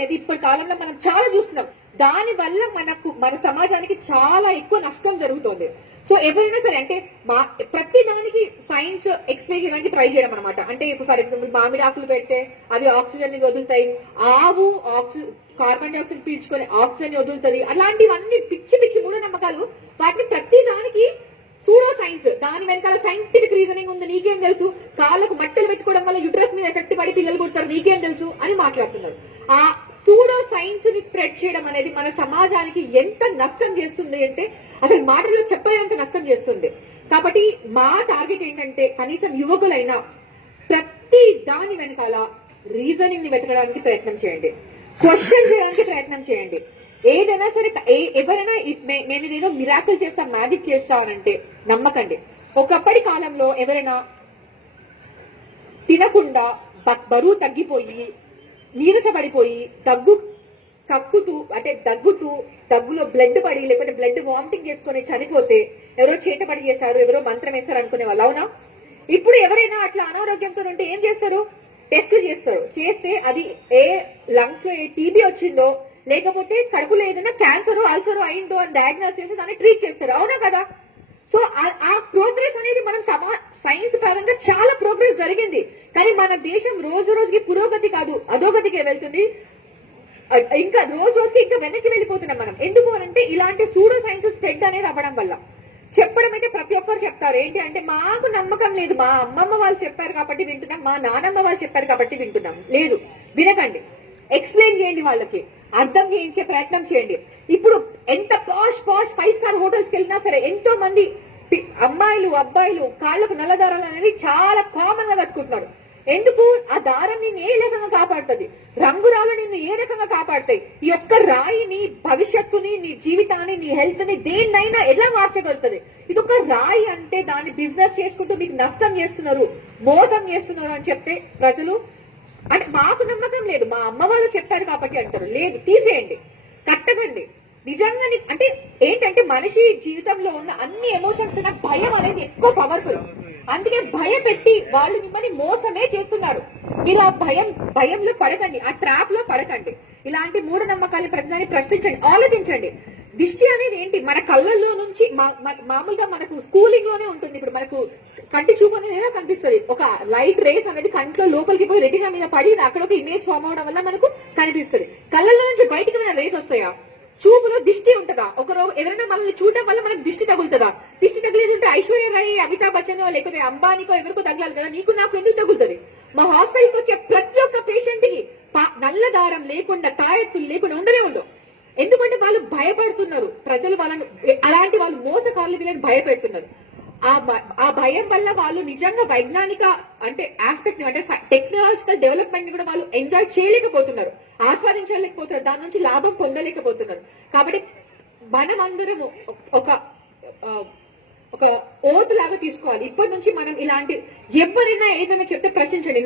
అనేది ఇప్పటి కాలంలో మనం చాలా చూస్తున్నాం. దాని వల్ల మనకు మన సమాజానికి చాలా ఎక్కువ నష్టం జరుగుతుంది. సో ఎవరైనా సరే అంటే మా ప్రతి దానికి సైన్స్ ఎక్స్ప్లెయిన్ చేయడానికి ట్రై చేయడం అనమాట అంటే ఇప్పుడు ఫర్ ఎగ్జాంపుల్ మామిడి ఆకులు పెడితే అవి ఆక్సిజన్ని వదులుతాయి. ఆవు ఆక్సి కార్బన్ డైఆక్సైడ్ పీల్చుకొని ఆక్సిజన్ వదులుతుంది. అలాంటివన్నీ పిచ్చి పిచ్చి మూఢ నమ్మకాలు వాటిని ప్రతి దానికి సూడో సైన్స్ దాని వెనకాల సైంటిఫిక్ రీజనింగ్ ఉంది నీకేం తెలుసు? కాళ్ళకు మట్టలు పెట్టుకోవడం వల్ల యుట్రస్ మీద ఎఫెక్ట్ పడి పిల్లలు పుడతారు నీకేం తెలుసు? అని మాట్లాడుతున్నారు. ఆ సూడో సైన్స్ని స్ప్రెడ్ చేయడం అనేది మన సమాజానికి ఎంత నష్టం చేస్తుంది అంటే అసలు మాటలు చెప్పలేంత నష్టం చేస్తుంది. కాబట్టి మా టార్గెట్ ఏంటంటే కనీసం యువకులైనా ప్రతి దాని వెనకాల రీజనింగ్ని వెతకడానికి ప్రయత్నం చేయండి. క్వశ్చన్ చేయడానికి ప్రయత్నం చేయండి. ఏదైనా సరే ఎవరైనా నేను మే- మేము ఇదేదో మిరాకిల్ చేస్తా మ్యాజిక్ చేస్తామనంటే నమ్మకండి. ఒకప్పటి కాలంలో ఎవరైనా తినకుండా బరువు తగ్గిపోయి నీరసపడిపోయి దగ్గు కక్కుతూ అంటే దగ్గుతూ దగ్గులో బ్లడ్ పడి లేకపోతే బ్లడ్ వామిటింగ్ చేసుకొని చనిపోతే ఎవరో చేతపడి చేశారు ఎవరో మంత్రం వేశారు అనుకునే వాళ్ళు అవునా? ఇప్పుడు ఎవరైనా అట్లా అనారోగ్యంతో ఉంటే ఏం చేస్తారు? టెస్ట్ చేస్తారు. చేస్తే అది ఏ లంగ్స్లో ఏ టీబీ వచ్చిందో లేకపోతే కడుపులో ఏదైనా క్యాన్సర్ అల్సర్ అయిందో అని డయాగ్నోస్ చేసి దాన్ని ట్రీట్ చేస్తారు. అవునా కదా? సో ఆ- ప్రోగ్రెస్ అనేది మనం సమా సైన్స్ పరంగా చాలా ప్రోగ్రెస్ జరిగింది. కానీ మన దేశం రోజు రోజుకి పురోగతి కాదు అధోగతికి వెళ్తుంది. ఇంకా రోజు రోజుకి ఇంకా వెనక్కి వెళ్ళిపోతున్నాం మనం. ఎందుకు అంటే ఇలాంటి సూడో సైన్స్ స్ప్రెడ్ అనేది అవ్వడం వల్ల. చెప్పడం అయితే ప్రతి ఒక్కరు చెప్తారు. ఏంటి అంటే మాకు నమ్మకం లేదు. మా అమ్మమ్మ వాళ్ళు చెప్పారు కాబట్టి వింటున్నాం. మా నానమ్మ వాళ్ళు చెప్పారు కాబట్టి వింటున్నాం. లేదు. వినకండి. ఎక్స్ప్లెయిన్ చేయండి వాళ్ళకి. అర్థం చేయించే ప్రయత్నం చేయండి. ఇప్పుడు ఎంత పాష్ పాష్ ఫైవ్ స్టార్ హోటల్స్కి వెళ్ళినా సరే ఎంతో మంది అమ్మాయిలు అబ్బాయిలు కాళ్ళకు నల్ల దారాలు అనేది చాలా కామన్గా కట్టుకుంటున్నారు. ఎందుకు? ఆ దారం నిన్ను ఏ రకంగా కాపాడుతుంది? రంగురాలు నిన్ను ఏ రకంగా కాపాడుతాయి? ఈ యొక్క రాయి నీ భవిష్యత్తుని నీ జీవితాన్ని నీ హెల్త్ని దేన్నైనా ఎలా మార్చగలుగుతుంది? ఇది ఒక రాయి అంటే దాన్ని బిజినెస్ చేసుకుంటూ మీకు నష్టం చేస్తున్నారు మోసం చేస్తున్నారు అని చెప్తే ప్రజలు అంటే మాకు నమ్మకం లేదు. మా అమ్మ వాళ్ళు చెప్పారు కాబట్టి అంటారు. లేదు తీసేయండి. కట్టకండి. నిజంగా అంటే ఏంటంటే మనిషి జీవితంలో ఉన్న అన్ని ఎమోషన్స్ కన్నా భయం అనేది ఎక్కువ పవర్ఫుల్ అందుకే భయపెట్టి వాళ్ళు మిమ్మల్ని మోసమే చేస్తున్నారు. మీరు ఆ భయం భయంలో పడకండి. ఆ ట్రాప్లో పడకండి. ఇలాంటి మూఢ నమ్మకాలు ప్రతిదాన్ని ప్రశ్నించండి. ఆలోచించండి. దిష్టి అనేది ఏంటి? మన కళ్ళల్లో నుంచి మా- మామూలుగా మనకు స్కూలింగ్లోనే ఉంటుంది. ఇప్పుడు మనకు కంటి చూపు అనేది కనిపిస్తుంది. ఒక లైట్ రేస్ అనేది కంట్లో లోపలికి పోయి రెటినా మీద పడి అక్కడ ఒక ఇమేజ్ ఫామ్ అవడం వల్ల మనకు కనిపిస్తుంది. కళ్ళల్లో నుంచి బయటికి మన రేస్ వస్తాయా? చూపులో దిష్టి ఉంటుందా? ఒక ఎవరైనా మనల్ని చూడటం వల్ల మనకు దిష్టి తగులుతుందా? దిష్టి తగిలేదు ఉంటే ఐశ్వర్య రాయ్ అమితాబ్ బచ్చన్ లేకపోతే అంబానీకో ఎవరికో తగలాలి కదా? నీకు నాకు ఎందుకు తగులుతుంది? మా హాస్పిటల్కి వచ్చే ప్రతి ఒక్క పేషెంట్కి నల్ల దారం లేకుండా తాయెత్తులు లేకుండా ఉండనే ఉండవు. ఎందుకంటే వాళ్ళు భయపడుతున్నారు. ప్రజలు వాళ్ళను అలాంటి వాళ్ళు మోసకారులు వీళ్ళని భయపెడుతున్నారు. ఆ ఆ భయం వల్ల వాళ్ళు నిజంగా వైజ్ఞానిక అంటే ఆస్పెక్ట్ అంటే టెక్నాలజికల్ డెవలప్మెంట్ని కూడా వాళ్ళు ఎంజాయ్ చేయలేకపోతున్నారు. ఆస్వాదించలేకపోతున్నారు. దాని నుంచి లాభం పొందలేకపోతున్నారు. కాబట్టి మనమందరము ఒక ఒక ఓతు లాగా తీసుకోవాలి. ఇప్పటి నుంచి మనం ఇలాంటి ఎవరైనా ఏదైనా చెప్తే ప్రశ్నించండి.